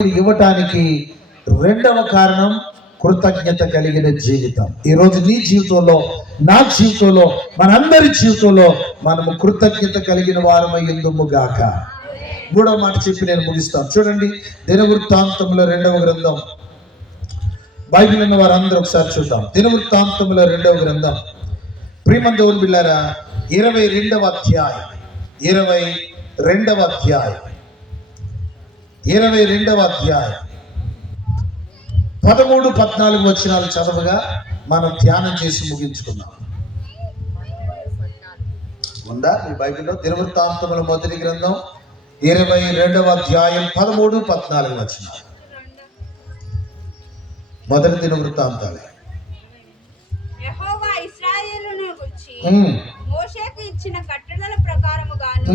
ఇవ్వటానికి రెండవ కారణం కృతజ్ఞత కలిగిన జీవితం. ఈరోజు నీ జీవితంలో, నా జీవితంలో, మనందరి జీవితంలో మనము కృతజ్ఞత కలిగిన వారమై ఉందుము గాక. మూడవ మాట చెప్పి నేను ముగిస్తాను. చూడండి, దినవృత్తాంతముల 2వ గ్రంథం. బైబిల్ ఉన్న వారందరూ ఒకసారి చూద్దాం. దినవృత్తాంతముల 2వ గ్రంథం. ప్రియమైన దేవుని బిడ్డలారా, 22వ అధ్యాయం 22వ అధ్యాయం 22వ అధ్యాయం 13, 14 వచనాలు చదవగా మనం ధ్యానం చేసి ముగించుకుందాం. ఉందా మీ బైబిల్లో? దినవృత్తాంతముల మొదటి గ్రంథం 22వ అధ్యాయం 13, 14 వచనాలు. మొదటి దినవృత్తాంతాలు. యెహోవా ఇశ్రాయేలును గురించి మోషేకు ఇచ్చిన కట్టడల ప్రకారముగాను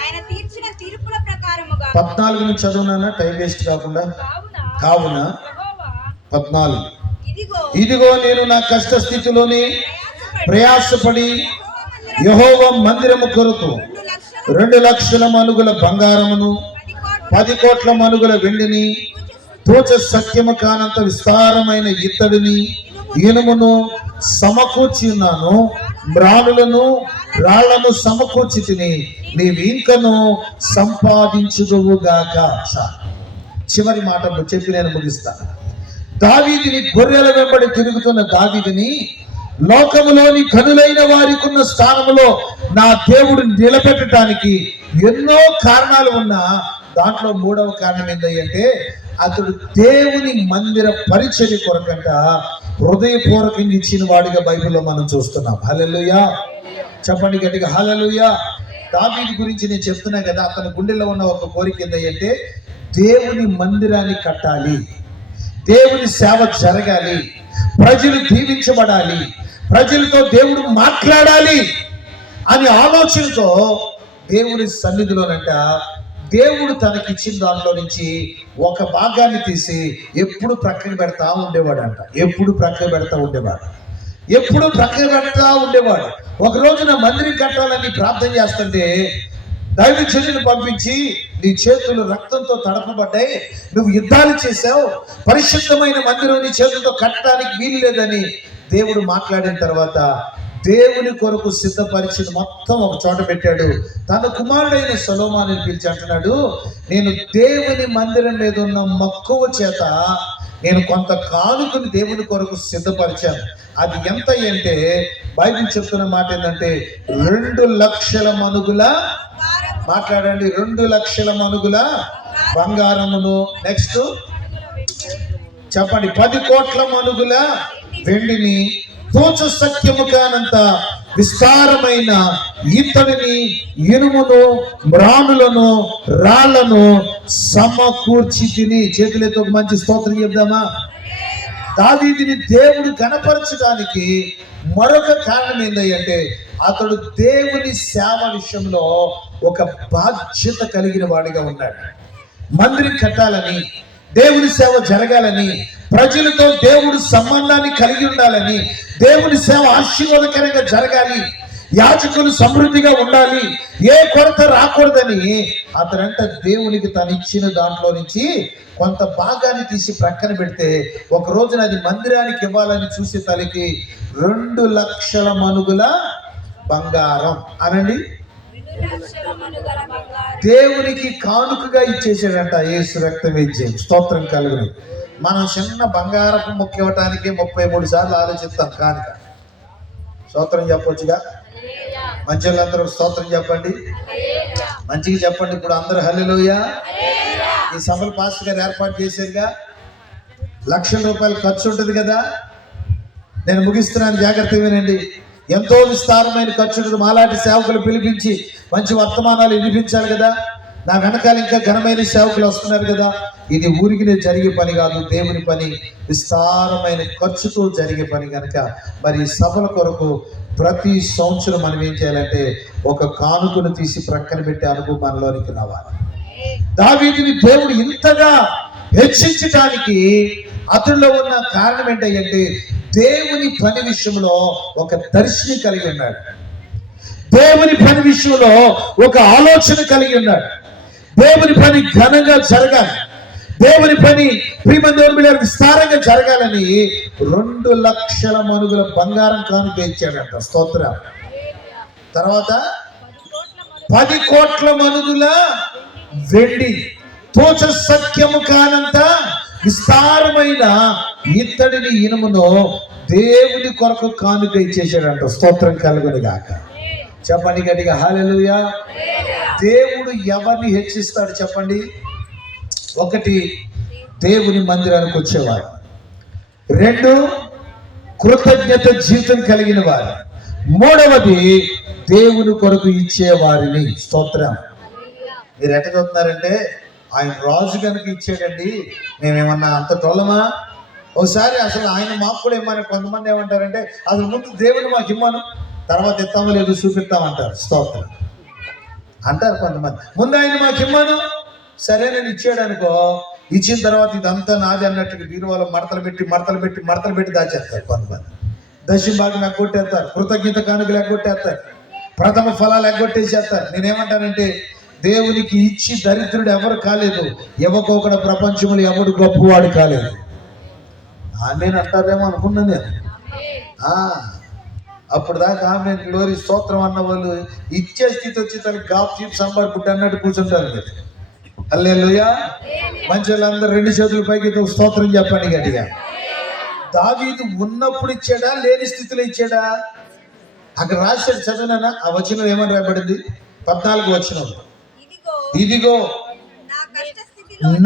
ఆయన తీర్చిన తీర్పుల ప్రకారముగా 14 నుంచి చదువునా, టైం వేస్ట్ కాకుండా. కావున 14, ఇదిగో నేను నా కష్ట స్థితిలోని ప్రయాసపడి యెహోవా మందిరము కొరకు 2 లక్షల మనుగుల బంగారమును 10 కోట్ల మనుగుల వెండిని తూచ సత్యము కానంత విస్తారమైన ఇత్తడిని ఇనుమును సమకూర్చి ఉన్నాను. మ్రాణులను రాళ్లను సమకూర్చి తిని నీవు ఇంకను సంపాదించుదువుగాక. చివరి మాట చెప్పి నేను ముగిస్తాను. దావీదుని గొర్రెల వెంబడి తిరుగుతున్న దావీదుని లోకములోని కనులైన వారికి ఉన్న స్థానములో నా దేవుడు నిలబెట్టడానికి ఎన్నో కారణాలు ఉన్నా దాంట్లో 3వ కారణం ఏంటంటే అతడు దేవుని మందిర పరిచర్య కొరకంట హృదయపూర్వకంగా ఇచ్చిన వాడిగా బైబిల్లో మనం చూస్తున్నాం. హల్లెలూయా చెప్పండి గట్టిగా, హల్లెలూయా. దావీదు గురించి నేను చెప్తున్నా కదా, అతని గుండెల్లో ఉన్న ఒక కోరిక ఏంటంటే దేవుని మందిరాన్ని కట్టాలి, దేవుని సేవ జరగాలి, ప్రజలు దీవించబడాలి, ప్రజలతో దేవుడు మాట్లాడాలి అనే ఆలోచనతో దేవుని సన్నిధిలోనంట దేవుడు తనకిచ్చిన దాంట్లో నుంచి ఒక భాగాన్ని తీసి ఎప్పుడు ప్రక్కన పెడతా ఉండేవాడు. ఎప్పుడు ప్రక్కన పెడతా ఉండేవాడు. ఒక రోజు నా మందిరం కట్టాలని ప్రార్థన చేస్తుంటే దైవజనుని పంపించి, నీ చేతులు రక్తంతో తడపబడ్డాయి, నువ్వు యుద్ధాలు చేశావు, పరిశుద్ధమైన మందిరం నీ చేతులతో కట్టడానికి వీలు లేదని దేవుడు మాట్లాడిన తర్వాత దేవుని కొరకు సిద్ధపరిచిన మొత్తం ఒక చోట పెట్టాడు. తన కుమారుడైన సొలొమోనుని పిలిచి అంటున్నాడు, నేను దేవుని మందిరం మీద ఉన్న మక్కువ చేత నేను కొంత కానుకని దేవుని కొరకు సిద్ధపరిచాను. అది ఎంత అంటే బైబిల్ చెప్తున్న మాట ఏంటంటే 2 లక్షల మనుగుల, మాట్లాడండి, 2 లక్షల మనుగుల బంగారమును, నెక్స్ట్ చెప్పండి, 10 కోట్ల మనుగుల వెండిని, తూచ సత్యము కానంత విస్తారమైన ఇత్తడిని, ఇనుమును, మ్రాణులను, రాళ్లను సమకూర్చి తిని. చేతులతో ఒక మంచి స్తోత్రం చెప్దామా? దావీదుని దేవుడు కనపరచడానికి మరొక కారణం ఏంటంటే అతడు దేవుని సేవ విషయంలో ఒక బాధ్యత కలిగిన వాడిగా ఉన్నాడు. మందిరం కట్టాలని, దేవుని సేవ జరగాలని, ప్రజలతో దేవుడు సంబంధాన్ని కలిగి ఉండాలని, దేవుని సేవ ఆశీర్వాదకరంగా జరగాలి, యాజకులు సమృద్ధిగా ఉండాలి, ఏ కొరత రాకూడదని అతనంట దేవునికి తను ఇచ్చిన దాంట్లో నుంచి కొంత భాగాన్ని తీసి ప్రక్కన పెడితే ఒక రోజున అది మందిరానికి ఇవ్వాలని చూసి తనకి 2 లక్షల మనుగుల బంగారం అనండి దేవునికి కానుకగా ఇచ్చేసాడంట. యేసు రక్తం ఇచ్చే స్తోత్రం కలుగును. మనం చిన్న బంగారపు ముక్క ఇవ్వటానికి 33 సార్లు ఆలోచిస్తాం కానుక. స్తోత్రం చెప్పొచ్చుగా? మంచివాళ్ళందరూ స్తోత్రం చెప్పండి, మంచిగా చెప్పండి. ఇప్పుడు అందరూ హల్లెలూయా. ఈ సభలు పాస్టర్ గారు ఏర్పాటు చేశారుగా, లక్షల రూపాయలు ఖర్చు ఉంటుంది కదా. నేను ముగిస్తున్నాను, జాగ్రత్త వినండి. ఎంతో విస్తారమైన ఖర్చు ఉంటుంది. మాలాంటి సేవకులు పిలిపించి మంచి వర్తమానాలు వినిపించాలి కదా. నా వెనకాల ఇంకా ఘనమైన సేవకులు వస్తున్నారు కదా. ఇది ఊరికి జరిగే పని కాదు, దేవుని పని, విస్తారమైన ఖర్చుతో జరిగే పని కనుక మరి సభల కొరకు ప్రతి సంవత్సరం మనం ఏం చేయాలంటే ఒక కానుకను తీసి ప్రక్కన పెట్టే అనుభవం మనలోనికి రావాలి. దావీదుని దేవుడు ఇంతగా హెచ్చించడానికి అతనిలో ఉన్న కారణం ఏంటంటే దేవుని పని విషయంలో ఒక దర్శనం కలిగి ఉన్నాడు. దేవుని పని విషయంలో ఒక ఆలోచన కలిగి ఉన్నాడు. దేవుని పని ఘనంగా జరగాలి, దేవుని పని ప్రియమైన దేవుని బిడ్డలారా విస్తారంగా జరగాలని 2 లక్షల మనుగుల బంగారం కానుక ఇచ్చాడంట. స్తోత్రం. తర్వాత 10 కోట్ల మనుగుల వెండి, తోచ సఖ్యము కానంత విస్తారమైన ఇత్తడిని ఇనుమును దేవుని కొరకు కానుక ఇచ్చేసాడంట. స్తోత్రం కలుగును గాక. చెప్పండి గట్టిగా హల్లెలూయా. దేవుడు ఎవరిని హెచ్చిస్తాడు చెప్పండి? 1, దేవుని మందిరానికి వచ్చేవారు. 2, కృతజ్ఞత జీవితం కలిగిన వారు. 3వది దేవుని కొరకు ఇచ్చేవారిని. స్తోత్రం. మీరు ఎట్ట చూస్తున్నారంటే ఆయన రాజు కనుక ఇచ్చాడండి, మేమేమన్నా అంత టోలమా? ఒకసారి అసలు ఆయన మాకు కూడా ఏమన్నా, కొంతమంది ఏమంటారంటే అసలు ముందు దేవుని మాకు ఇమ్మను, తర్వాత ఇస్తామో లేదు చూపిస్తామంటారు. స్తోత్రం అంటారు కొంతమంది. ముందు ఆయన మాకు ఇమ్మను, సరే నేను ఇచ్చాడు అనుకో, ఇచ్చిన తర్వాత ఇదంతా నాది అన్నట్టుగా బీరువాలో మడతలు పెట్టి దాచేస్తారు కొంతమంది. దశమ భాగం ఎగ్గొట్టేస్తారు, కృతజ్ఞత కానుకలు ఎగ్గొట్టేస్తారు, ప్రథమ ఫలాలు ఎగ్గొట్టేసేస్తారు. నేనేమంటానంటే దేవునికి ఇచ్చి దరిద్రుడు ఎవరు కాలేదు, ఎవకోకడ ప్రపంచంలో ఎవడు గొప్పవాడు కాలేదు. నేను అంటారేమో అనుకున్నాను నేను. అప్పుడు దాకా ఆమె గ్లోరీ స్తోత్రం అన్న వాళ్ళు ఇచ్చే స్థితి వచ్చి తనకి గాప్ చీప్ సాంబార్ గుడ్డ అన్నట్టు కూర్చుంటారు మీరు. హల్లెలూయా. మంచి వాళ్ళందరూ 2 చేతుల పైకి స్తోత్రం చెప్పండి గట్టిగా. దావీదు ఉన్నప్పుడు ఇచ్చాడా, లేని స్థితిలో ఇచ్చాడా? అక్కడ రాశాడు, చదువునా ఆ వచనం ఏమని రాయబడింది? 14వ వచనం. ఇదిగో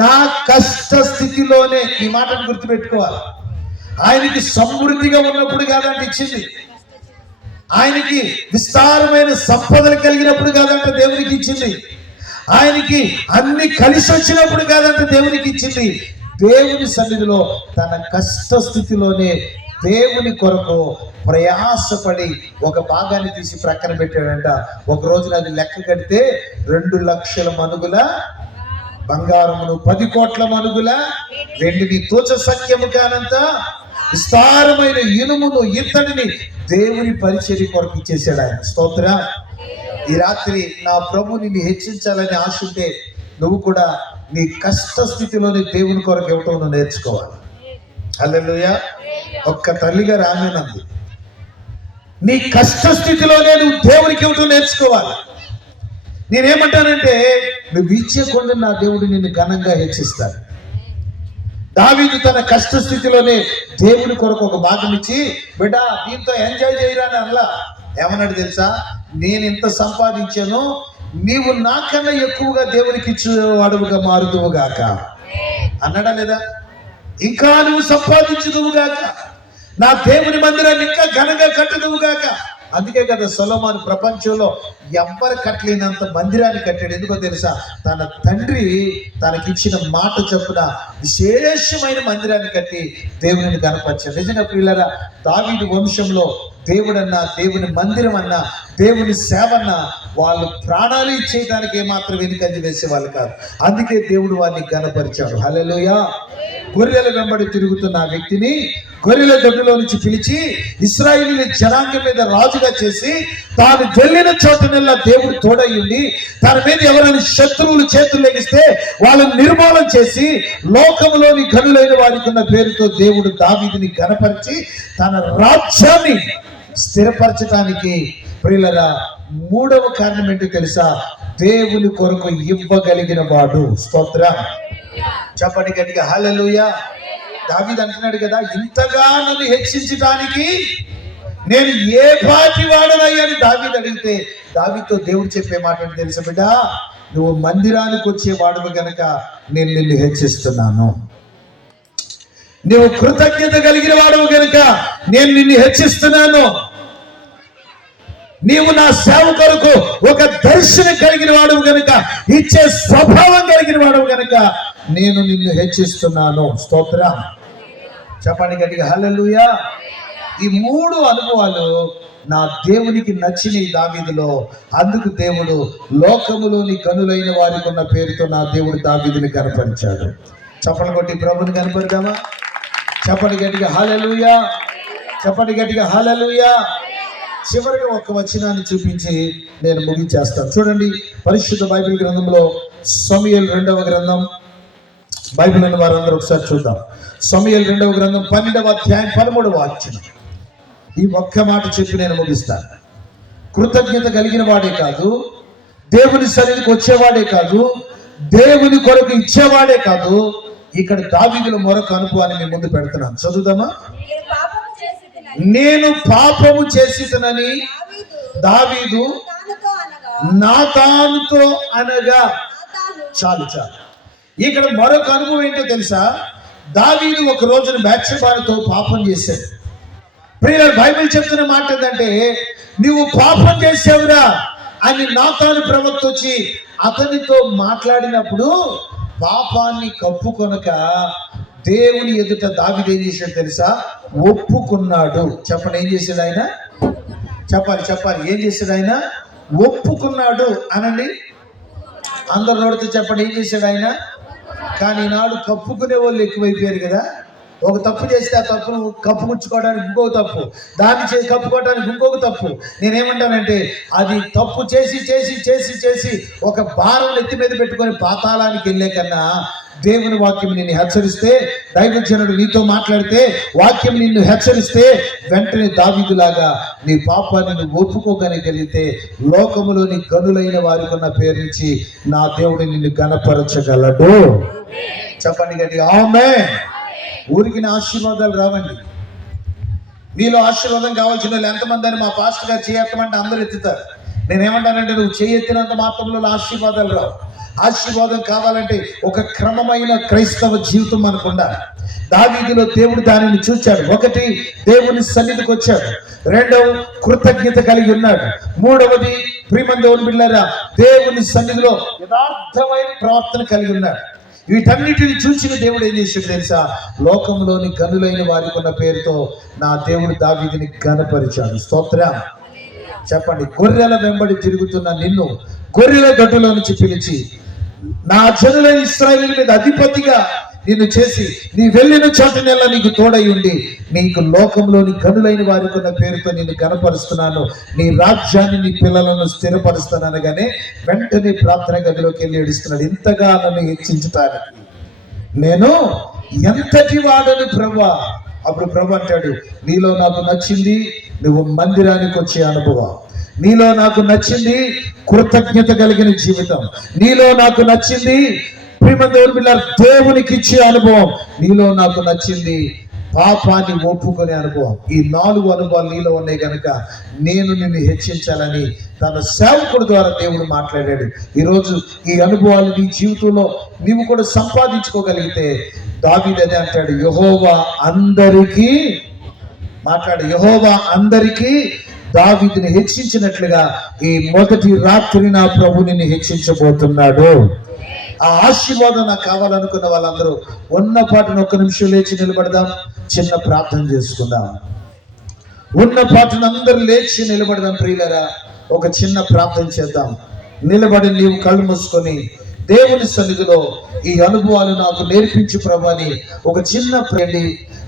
నా కష్ట స్థితిలోనే. ఈ మాటను గుర్తుపెట్టుకోవాలి. ఆయనకి సమృద్ధిగా ఉన్నప్పుడు కాదంటే ఇచ్చింది, ఆయనకి విస్తారమైన సంపదలు కలిగినప్పుడు కాదంటే దేవునికి ఇచ్చింది, ఆయనకి అన్ని కలిసి వచ్చినప్పుడు కాదంటే దేవునికి ఇచ్చింది. దేవుని సన్నిధిలో తన కష్ట స్థితిలోనే దేవుని కొరకు ప్రయాసపడి ఒక భాగాన్ని తీసి ప్రక్కన పెట్టాడంట. ఒక రోజున అది లెక్క కడితే 2 లక్షల మనుగుల బంగారమును, 10 కోట్ల మనుగుల వెండిని, తోచ సఖ్యము కానంత విస్తారమైన ఇనుమును, ఇత్తడిని దేవుని పరిచర్య కొరకు ఇచ్చేసాడు ఆయన. స్తోత్ర. ఈ రాత్రి నా ప్రభు నిన్ను హెచ్చించాలని ఆశ ఉంటే నువ్వు కూడా నీ కష్ట స్థితిలోని దేవుని కొరకు ఇవ్వటం నువ్వు నేర్చుకోవాలి. హల్లెలూయా. ఒక్క తల్లిగారు ఆమెనంది, నీ కష్ట స్థితిలోనే నువ్వు దేవునికి ఇవ్వటం నేర్చుకోవాలి. నేనేమంటానంటే నువ్వు ఇచ్చేకుండా నా దేవుడు నిన్ను ఘనంగా హెచ్చిస్తాడు. దావీదు తన కష్ట స్థితిలోనే దేవుని కొరకు ఒక భాగం ఇచ్చి, బిడ్డ దీంతో ఎంజాయ్ చేయరా అని అనలా. ఏమన్నాడు తెలుసా? నేను ఇంత సంపాదించాను, నీవు నాకన్నా ఎక్కువగా దేవునికి ఇచ్చేవాడుగా మారుదువు గాక అన్నాడా లేదా? ఇంకా నువ్వు సంపాదించుదువు గాక, నా దేవుని మందిరాన్ని ఇంకా ఘనంగా కట్టుదువు గాక. అందుకే కదా సొలొమోను ప్రపంచంలో ఎవ్వరు కట్టలేనంత మందిరాన్ని కట్టాడు. ఎందుకో తెలుసా? తన తండ్రి తనకిచ్చిన మాట చొప్పున విశేషమైన మందిరాన్ని కట్టి దేవుని కనపరిచాడు. నిజంగా ప్రియులారా, దావీదు వంశంలో దేవుడన్నా, దేవుని మందిరం అన్నా, దేవుని సేవన్న వాళ్ళు ప్రాణాలు ఇచ్చేయడానికి ఏమాత్రం వెనుకంజ వేసేవాళ్ళు కాదు. అందుకే దేవుడు వారిని గణపరిచాడు. హల్లెలూయా. గొర్రెల వెంబడి తిరుగుతున్న ఆ వ్యక్తిని గొర్రెల దొడ్డులో నుంచి పిలిచి ఇశ్రాయేలీయుల జనాంగం మీద రాజుగా చేసి, తాను వెళ్ళిన చోటనల్లా దేవుడు తోడయ్యుండి తన మీద ఎవరైనా శత్రువులు చేతులు లెగిస్తే వాళ్ళని నిర్మూలన చేసి లోకంలోని ఘనులైన వారికి ఉన్న పేరుతో దేవుడు దావీదుని గణపరిచి తన రాజ్యాన్ని స్థిరపరచడానికి ప్రియులరా 3వ కారణం ఏంటో తెలుసా? దేవుని కొరకు ఇవ్వగలిగిన వాడు. స్తోత్రం. చెప్పండి గట్టిగా హల్లెలూయా. దావీదు అంటున్నాడు కదా, ఇంతగా నన్ను హెచ్చించడానికి నేను ఏ పాటి వాడనయ్యని దావీదు అడిగితే, దావీదుతో దేవుడు చెప్పే మాట ఏంటి తెలుసా? బిడ్డ, నువ్వు మందిరానికి వచ్చే వాడువు గనక నేను నిన్ను హెచ్చిస్తున్నాను. నువ్వు కృతజ్ఞత కలిగిన వాడువు గనక నేను నిన్ను హెచ్చిస్తున్నాను. నీవు నా సేవ కొరకు ఒక దర్శనం కలిగిన వాడువు గనుక, ఇచ్చే స్వభావం కలిగిన వాడువు గనుక నేను నిన్ను హెచ్చిస్తున్నాను. స్తోత్రం. చెప్పండి గట్టిగా హల్లెలూయా. ఈ 3 అనుభవాలు నా దేవునికి నచ్చిన దావీదులో. అందుకు దేవుడు లోకములోని గనులైన వారికి ఉన్న పేరుతో నా దేవుడు దావీదుని కనపరిచాడు. చప్పలు కొట్టి ప్రభుని కనపడదామా? చెప్పండి గట్టిగా హల్లెలూయా. చెప్పండి గట్టిగా హల్లెలూయా. చివరిగా ఒక వచనాన్ని చూపించి నేను ముగించేస్తాను. చూడండి, పరిశుద్ధ బైబిల్ గ్రంథంలో సమూయేలు 2వ గ్రంథం బైబిల్ అని వారందరూ ఒకసారి చూద్దాం. సమూయేలు 2వ గ్రంథం 12వ అధ్యాయం 13వ వచనం. ఈ ఒక్క మాట చెప్పి నేను ముగిస్తాను. కృతజ్ఞత కలిగిన వాడే కాదు, దేవుని సన్నిధికి వచ్చేవాడే కాదు, దేవుని కొరకు ఇచ్చేవాడే కాదు, ఇక్కడ దావీదుల మరొక అనుభవాన్ని మీ ముందు పెడుతున్నాను. చదువుదామా? నేను పాపము చేసినని దావీదు నాతానుతో అనగా. చాలు. ఇక్కడ మరొక అనుభవం ఏంటో తెలుసా? దావీదు ఒక రోజున బత్షెబాతో పాపం చేశాడు. ప్రియులారా, బైబిల్ చెప్తున్న మాట ఏంటంటే, నువ్వు పాపం చేసావురా అని నాతాను ప్రవక్త వచ్చి అతనితో మాట్లాడినప్పుడు పాపాన్ని కప్పుకొనక దేవుని ఎదుట దావీదు ఏం చేశాడు తెలుసా? ఒప్పుకున్నాడు. చెప్పండి, ఏం చేశాడు ఆయన? చెప్పాలి. ఏం చేశాడు ఆయన? ఒప్పుకున్నాడు అనండి. అందరు నోడితే చెప్పండి, ఏం చేశాడు ఆయన? కానీ నాడు కప్పుకునే వాళ్ళు ఎక్కువైపోయారు కదా. ఒక తప్పు చేస్తే ఆ తప్పును కప్పుపుచ్చుకోవడానికి ఇంకొక తప్పు, దాన్ని కప్పుకోవడానికి ఇంకొక తప్పు. నేనేమంటానంటే, అది తప్పు చేసి చేసి చేసి చేసి ఒక భారం ఎత్తి మీద పెట్టుకొని పాతాళానికి వెళ్ళే కన్నా దేవుని వాక్యం నిన్ను హెచ్చరిస్తే, దైవజనుడు నీతో మాట్లాడితే, వాక్యం నిన్ను హెచ్చరిస్తే వెంటనే దావీదులాగా నీ పాపాన్ని నువ్వు ఒప్పుకోగలిగితే లోకములోని గనులైన వారికి ఉన్న పేరు నుంచి నా దేవుడు నిన్ను గణపరచగలడు. చెప్పండి గట్టిగా ఆమేన్. ఊరికి నా ఆశీర్వాదాలు రావండి. మీలో ఆశీర్వాదం కావాల్సిన వాళ్ళు ఎంతమంది అని మా పాస్టర్ గారు చేయెత్తమంటే అందరూ ఎత్తుతారు. నేనేమంటానంటే, నువ్వు చేయెత్తినంత మాత్రంలో ఆశీర్వాదాలు రావు. ఆశీర్వాదం కావాలంటే ఒక క్రమమైన క్రైస్తవ జీవితం మనకు ఉండాలి. దావీదులో దేవుడు దానిని చూచాడు. ఒకటి, దేవుని సన్నిధికి వచ్చాడు. రెండవ, కృతజ్ఞత కలిగి ఉన్నాడు. మూడవది, ప్రియమైన దేవుని బిడ్డలారా, దేవుని సన్నిధిలో యథార్థమైన ప్రవర్తన కలిగి ఉన్నాడు. వీటన్నిటిని చూసిన దేవుడు ఏం చేశాడు తెలుసా? లోకంలోని గనులైన వారికి ఉన్న పేరుతో నా దేవుడు దావీదుని ఘనపరిచాడు. స్తోత్రం. చెప్పండి, గొర్రెల వెంబడి తిరుగుతున్న నిన్ను గొర్రెల దొడ్డులో నుంచి పిలిచి నా జనులైన ఇశ్రాయేలు మీద అధిపతిగా నిన్ను చేసి నీ వెళ్ళిన చోటనెల్లా నీకు తోడై ఉండి నీకు లోకంలోని గనులైన వారికి ఉన్న పేరుతో నిన్ను కనపరుస్తున్నాను, నీ రాజ్యాన్ని నీ పిల్లలను స్థిరపరుస్తాననగానే వెంటనే ప్రార్థన గదిలోకి వెళ్ళి ఏడుస్తున్నాడు. ఇంతగా నన్ను హెచ్చించటానికి నేను ఎంతటి వాడని ప్రభువా. అప్పుడు ప్రభు అంటాడు, నీలో నాకు నచ్చింది నువ్వు మందిరానికి వచ్చే అనుభవం, నీలో నాకు నచ్చింది కృతజ్ఞత కలిగిన జీవితం, నీలో నాకు నచ్చింది దేవునికి ఇచ్చే అనుభవం, నీలో నాకు నచ్చింది పాపాన్ని ఒప్పుకునే అనుభవం. ఈ 4 అనుభవాలు నీలో ఉన్నాయి కనుక నేను నిన్ను హెచ్చించాలని తన సేవకుడి ద్వారా దేవుడు మాట్లాడాడు. ఈరోజు ఈ అనుభవాలు నీ జీవితంలో నీవు కూడా సంపాదించుకోగలిగితే దావీదు అదే అంటాడు, యెహోవా అందరికీ మాట్లాడు, యెహోవా అందరికీ దావీదుని హెచ్చించినట్లుగా ఈ మొదటి రాత్రి నా ప్రభు నిన్ను హెచ్చించబోతున్నాడు. ఆ ఆశీర్వాదం నాకు కావాలనుకున్న వాళ్ళందరూ ఉన్న పాటను 1 నిమిషం లేచి నిలబడదాం, చిన్న ప్రార్థన చేసుకుందాం. ఉన్న పాటను అందరూ లేచి నిలబడదాం. ప్రియులారా, ఒక చిన్న ప్రార్థన చేద్దాం. నిలబడి నీవు కళ్ళు మూసుకొని దేవుని సన్నిధిలో ఈ అనుభవాలు నాకు నేర్పించు ప్రభు అని ఒక చిన్న ప్రేమి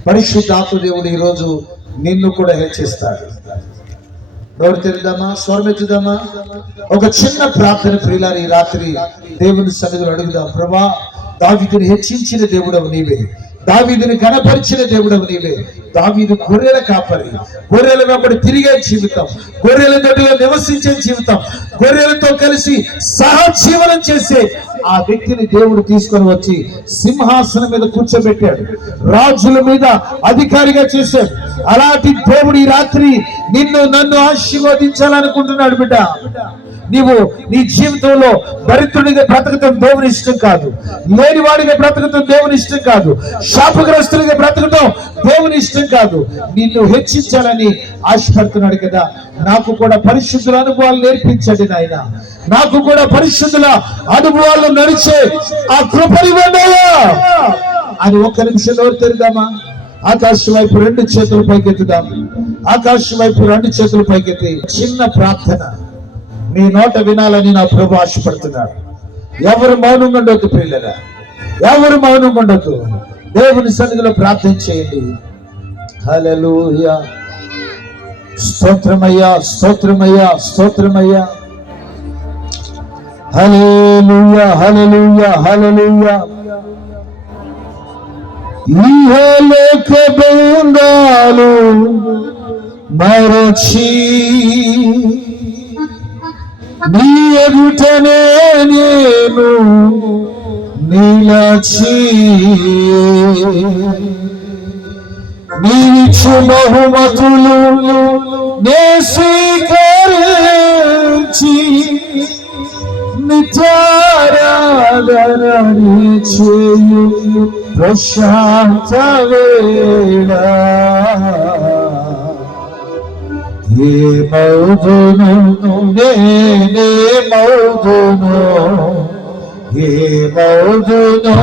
పరిశుద్ధాత్మ దేవుడు ఈరోజు నిన్ను కూడా హెచ్చిస్తాడు. నోరు తెరుద్దామా, స్వరమెత్తుదామా, ఒక చిన్న ప్రార్థన ప్రియులారా ఈ రాత్రి దేవుని సన్నిధిలో అడుగుదాం. ప్రభా, దావీదుని హెచ్చించిన దేవుడవు నీవే, దావీదుని ఘనపరిచిన దేవుడవు నీవే. దావీదు గొర్రెల కాపరి, గొర్రెల వెంబడి తిరిగే జీవితం, గొర్రెల దొడ్డిలో నివసించే జీవితం, గొర్రెలతో కలిసి సహజీవనం చేసే ఆ వ్యక్తిని దేవుడు తీసుకొని వచ్చి సింహాసనం మీద కూర్చోబెట్టాడు, రాజుల మీద అధికారిగా చేశాడు. అలాంటి దేవుడు ఈ రాత్రి నిన్ను నన్ను ఆశీర్వదించాలనుకుంటున్నాడు. బిడ్డ, నీవు నీ జీవితంలో దరిద్రుడిగా బ్రతకటం దేవుని ఇష్టం కాదు, లేనివాడిగా బ్రతకటం దేవుని ఇష్టం కాదు, శాపగ్రస్తుడిగా బ్రతకటం దేవుని ఇష్టం కాదు. నిన్ను హెచ్చించాలని ఆశపడుతున్నాడు కదా. నాకు కూడా పరిశుద్ధుల అనుభవాలు నేర్పించండి నాయన, నాకు కూడా పరిశుద్ధుల అనుభవాలు నడిచే ఆ కృపనివ్వండి అని 1 నిమిషం నోరు తెరుద్దామా. ఆకాశం వైపు 2 చేతులు పైకెత్తుదాం. ఆకాశం వైపు 2 చేతులు పైకెత్తి చిన్న ప్రార్థన మీ నోట వినాలని నా ప్రభు ఆశపడుతున్నాడు. ఎవరు మౌనంగా ఉండొద్దు ప్రియులారా, ఎవరు మౌనంగా ఉండొద్దు. దేవుని సన్నిధిలో ప్రార్థన చేయండి. హల్లెలూయా, స్తోత్రమయ్యా, స్తోత్రమయ్యా, స్తోత్రమయ్యా. హల్లెలూయా, హల్లెలూయా, హల్లెలూయా. ఇహలోక బంధాలు మరచి నీ ఎదుటనే నేను నిలచి నీచు బహుమతులు నే స్వీకరించి నిత్యారాధన చేయు ప్రశాంత వేళ ఏ మౌదును నేనే మౌదును ఏ మౌదును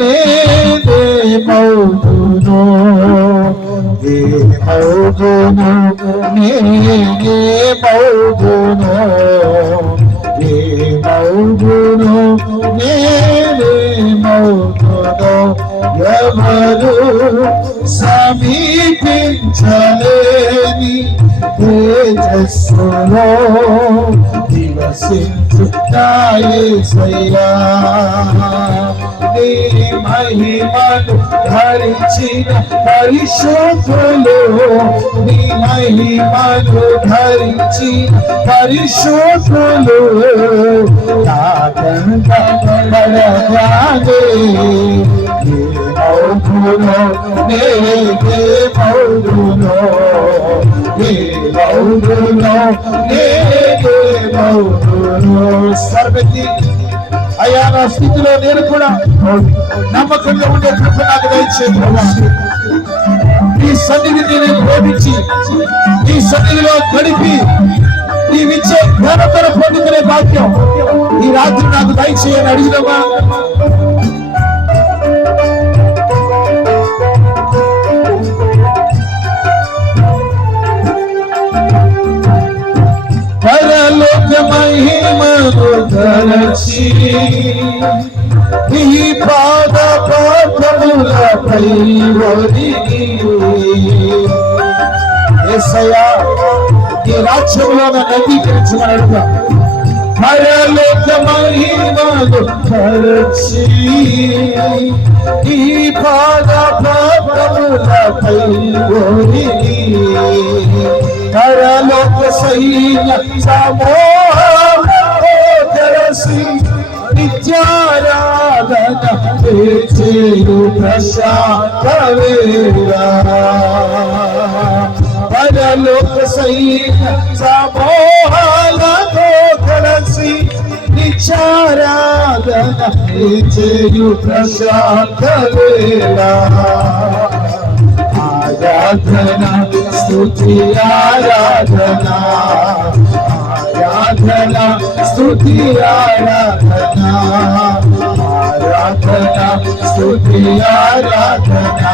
నేనే మౌదును ఏ మౌదును నేనే మౌదును ఏ మౌదును నేనే మౌదును ఎవరు సమీపించలేని తేజస్సులో దివసించు నా యేసయ్యా నీ మహిమను ధరించిన పరిశుద్ధులు నీ మహిమను ధరించిన పరిశుద్ధులు నాకంటే మౌదులో నేనే మౌదులో ఏ మౌదులో నేనే మౌదులో స్వర్గతి అయ్యా నా స్థితిలో నేను కూడా నమ్మకంగా ఉండే కృప నాకు దయచేయండి ప్రభా ఈ సన్నిధిని నేను ప్రేమించి ఈ సన్నిధిలో గడిపి నీవిచ్చే ఘనతను పొందుకునే భాగ్యం ఈ రాత్రి నాకు దయచేయని అడిగినవా పరలోక మహిమను తలచి నీ పాద పాదములపై ఒరిగి యేసయ్యా ఈ రాజ్యంలో నన్ను అంగీకరించమని అడుగుతా పరలోక మహిమను తలచి నీ పాద పాదములపై ఒరిగి పరలోక సైన్య సమూహసి నిత్యారాధన చేయు ప్రశాంత వేళ పరలోక సైన్య సమూహాలతో కలిసి నిత్యారాధన చేయు ప్రశాంత వేళ ఆరాధనా స్తుతి ఆరాధనా ఆరాధనా స్తుతి ఆరాధనా ఆరాధనా స్తుతి ఆరాధనా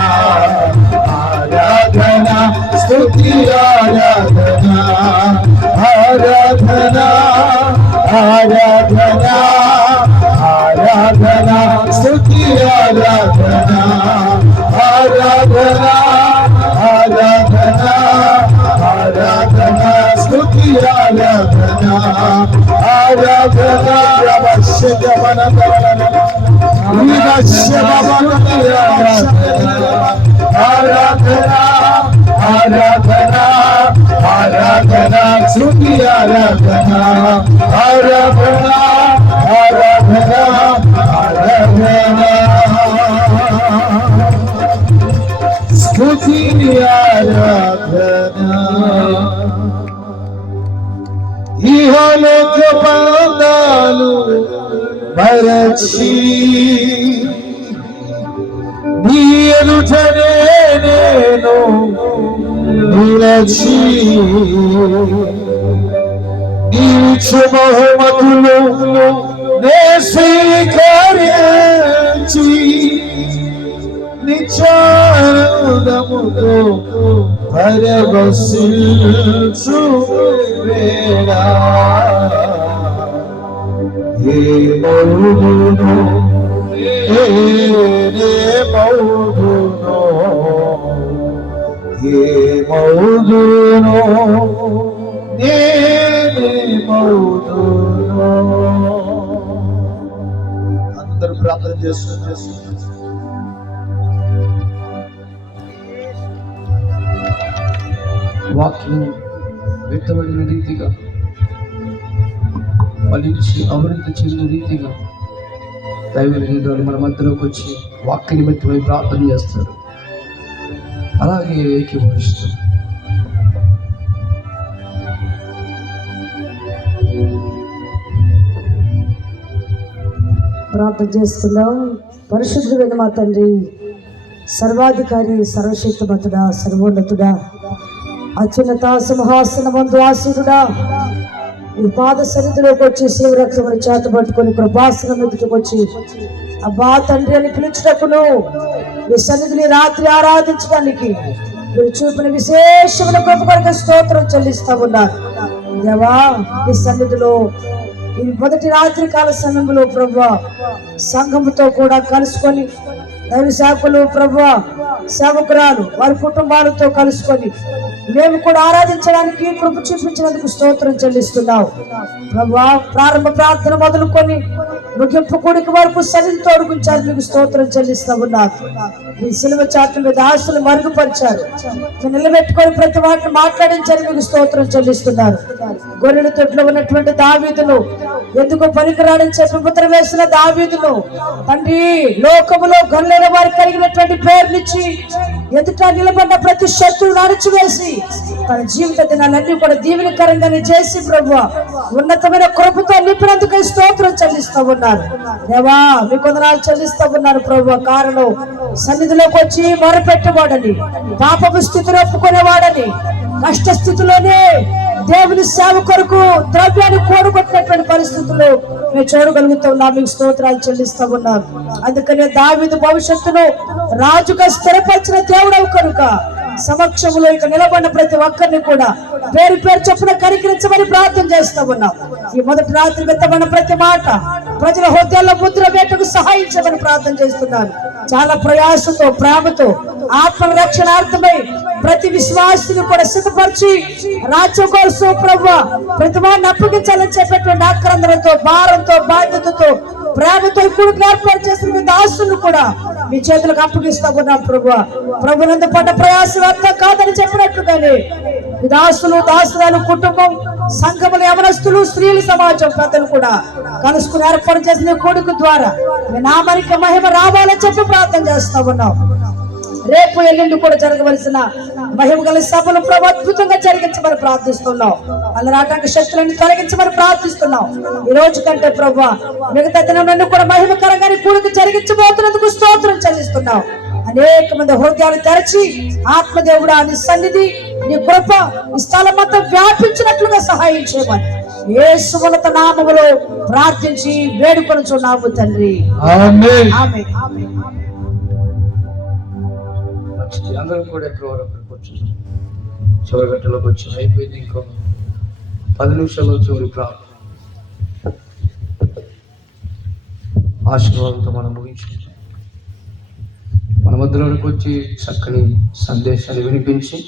ఆరాధనా స్తుతి ఆరాధనా ఆరాధనా ఆరాధనా ఆరాధనా స్తుతి ఆరాధనా ఆరాధనా ఆరాధనా ఆరాధనా స్తుతి ఆరాధనా ఆరాధనా ఆరాధనా ఆరాధనా ఆరాధనా స్తుతి ఆరాధనా ఆరాధనా ఆరాధనా ఆరాధనా స్తుతి ఆరాధనా ఇహలోక బంధాలు మరచి నీ ఎదుటనే నేను నిలచి నీచు బహుమతులు నే స్వీకరించి నిచారముతో పరవశించు వేళ ఏ మౌదును నేనే మౌదును ఏ మౌదును నేనే మౌదును అందరూ ప్రార్థన చేస్తున్నారు. వాక్యం విత్తబడిన రీతిగా ఫలించి అభివృద్ధి చెందిన రీతిగా దైవజనులు మన మధ్యలోకి వచ్చి వాక్య నిమిత్తమై ప్రార్థన చేస్తారు. అలాగే ఏకీభవిస్తారు. ప్రార్థన చేసుకుందాం. పరిశుద్ధుడైన మా తండ్రి, సర్వాధికారి, సర్వశక్తిమంతుడా, సర్వోన్నతుడా, అత్యున్నత సింహాసనమందు ఆసీనుడా, ఈ పాద సన్నిధిలోకి వచ్చి శివ రక్తమును చేత పట్టుకొని కృపాసనం ఎదుటికి వచ్చి అబ్బా తండ్రి అని పిలుచుటకును మీ సన్నిధిని రాత్రి ఆరాధించడానికి మీరు చూపిన విశేషమైన కృప కొరకు స్తోత్రం చెల్లిస్తా ఉన్నారు. దేవా, ఈ సన్నిధిలో ఈ మొదటి రాత్రి కాల సమయంలో ప్రభువా సంఘముతో కూడా కలుసుకొని దైవ సేవకులు ప్రభువా సేవకురాలు వారి కుటుంబాలతో కలుసుకొని మేము కూడా ఆరాధించడానికి కృప చూపించినందుకు స్తోత్రం చెల్లిస్తున్నావు ప్రభువా. ప్రారంభ ప్రార్థన మొదలుకొని ముగింపు కూడిక వరకు సన్నిధి తోడుకుంచారు, మీకు స్తోత్రం చెల్లిస్తా ఉన్నారు. మీ సిలువ చాట్ల మీద ఆశలు మరుగుపరిచారు, నిలబెట్టుకొని ప్రతి వాటిని మాట్లాడించారు, మీకు స్తోత్రం చెల్లిస్తున్నారు. గొర్రెల తొట్లో ఉన్నటువంటి దావీదును ఎందుకు పనికిరాడని చెప్పి ముద్ర వేసిన దావీదును తండ్రి లోకములో గొర్రెల వారు కలిగినటువంటి పేరునిచ్చి ఎదుట నిలబడ్డ ప్రతి శత్రువును అణచివేసి తన జీవిత దినాలన్నీ కూడా దీవెనకరంగానే చేసి ప్రభువా ఉన్నతమైన కృపతో నింపినందుకు స్తోత్రం చెల్లిస్తా ఉన్నారు. దేవా, మీ కొందనాలు చెల్లిస్తా ఉన్నారు ప్రభువా. కారణం సన్నిధిలోకి వచ్చి మొరపెట్టేవాడని, పాపపు స్థితిని ఒప్పుకునేవాడని, కష్ట స్థితిలోనే దేవుని సేవ కొరకు ద్రవ్యాన్ని కూడగొట్టినటువంటి పరిస్థితుల్లో మేము చూడగలుగుతున్నాం, మీకు స్తోత్రాలు చెల్లిస్తా ఉన్నారు. అందుకనే దావీదు భవిష్యత్తును రాజుగా స్థిరపరిచిన దేవుడవు కనుక సమక్షంలో ఇక నిలబడిన ప్రతి ఒక్కరిని కూడా పేరు పేరు చొప్పున కనికరించమని ప్రార్థన చేస్తా ఉన్నాం. ఈ మొదటి రాత్రి విత్తబడిన ప్రతి మాట ప్రజల హృదయాల్లో ముద్ర వేటకు సహాయం చేయమని ప్రార్థన చేస్తున్నాను. చాలా ప్రయాసంతో ప్రేమతో ఆత్మ రక్షణార్థమై ప్రతి విశ్వాసిని కూడా సిద్ధపరిచి రాజ్యం కోసం ప్రభువా ప్రతి వారిని అప్పగించాలని చెప్పేటువంటి ఆక్రందనతో, భారంతో, బాధ్యతతో, ప్రేమతో కూడికి ఏర్పాటు చేసిన మీ దాసులను కూడా మీ చేతులకు అప్పగిస్తా ఉన్నాం ప్రభువా. ప్రభునందు పడ్డ ప్రయాసం అర్థం కాదని చెప్పినట్లుగానే మీ దాసులు, దాసురాలు, కుటుంబం, సంఘములు, యవనస్తులు, స్త్రీలు, సమాజం పెద్దలు కూడా కలుసుకుని ఏర్పాటు చేసిన కొడుకు ద్వారా మీ నామానికి మహిమ రావాలని చెప్పి ప్రార్థన చేస్తా ఉన్నాం. రేపు ఎల్లుండి కూడా జరగవలసిన మహిమ గల సభలు ప్రభు అద్భుతంగా జరిగించమని ప్రార్థిస్తున్నాం. అందరి ఆటంక శక్తులను తొలగించమని ప్రార్థిస్తున్నాం. ఈ రోజు కంటే ప్రభు మిగతా దినములను కూడా మహిమకరంగానే కూడిక జరిగించబోతున్నందుకు స్తోత్రం చెల్లిస్తున్నాం. అనేక మంది హృదయాలు తెరచి ఆత్మదేవుడా నీ సన్నిధి, నీ కృప ఈ స్థలం మొత్తం వ్యాపించినట్లుగా సహాయం చేయమని యేసు ఉన్నత నామములో ప్రార్థించి వేడుకొనుచున్నాము తండ్రి. ఆమేన్. ఆమేన్. ఆమేన్. అందరూ కూడా ఎక్కడ వరకు వచ్చి చివరి గంటలోకి వచ్చి అయిపోయింది. ఇంకో 10 నిమిషాల్లో చివరి ప్రార్థన ఆశీర్వాదంతో మనం ముగించుకుంటాం. మన మధ్యలోకి వచ్చి చక్కని సందేశాన్ని వినిపించి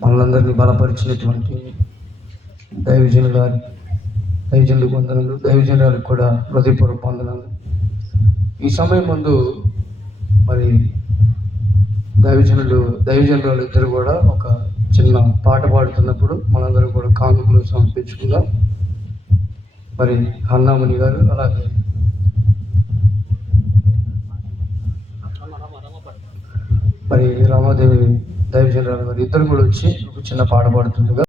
మనలందరినీ బలపరిచినటువంటి దైవజనులకు వందనలు, దైవజనులకు కూడా హృదయపూర్వక వందనలు. ఈ సమయం ముందు మరి దైవజనులు ఇద్దరు కూడా ఒక చిన్న పాట పాడుతున్నప్పుడు మనందరం కూడా కానుకలు సమర్పించుకుందాం. మరి హన్నామణి గారు అలాగే మరి రామాదేవి దైవజనురాలు గారు ఇద్దరు కూడా వచ్చి ఒక చిన్న పాట పాడుతుండగా